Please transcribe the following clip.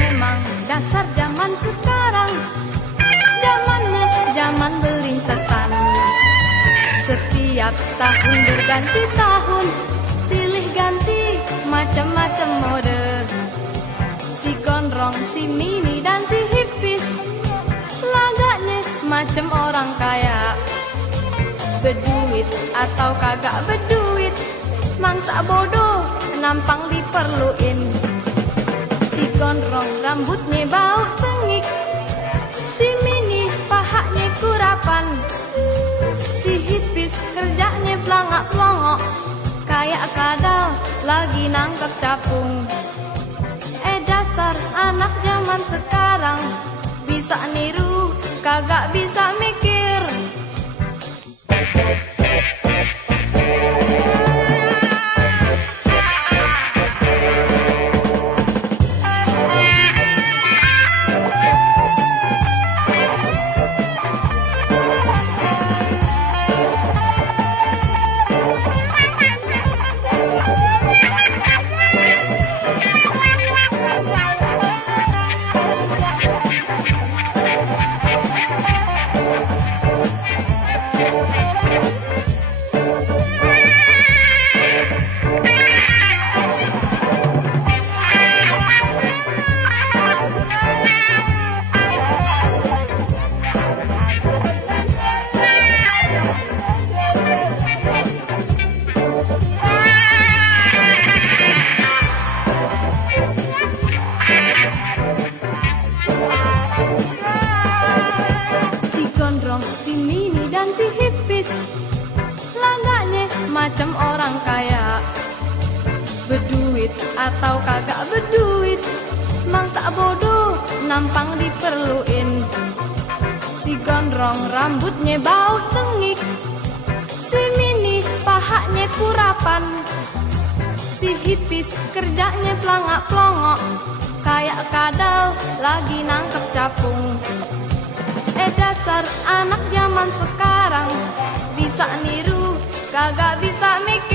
Memang dasar zaman sekarang, zamannya zaman beling setan. Setiap tahun berganti tahun, silih ganti macam-macam mode. Si gondrong, si mini dan si hipis, lagaknya macam orang kaya. Berduit atau kagak berduit, mangsa bodoh nampang diperluin. Si gondrong rambutnya bau tengik, si mini pahanya kurapan, si hipis kerjanya pelangak-pelongok, kayak kadal lagi nangkep capung. Dasar anak zaman sekarang, bisa niru kagak bisa mikir. Si mini dan si hipis, lagaknya macam orang kaya. Berduit atau kagak berduit, mangsa bodoh nampang diperluin. Si gondrong rambutnya bau tengik, si mini pahanya kurapan, si hipis kerjanya pelangak-pelongok, kayak kadal lagi nangkep capung. Dasar anak zaman sekarang, bisa niru kagak bisa mikir.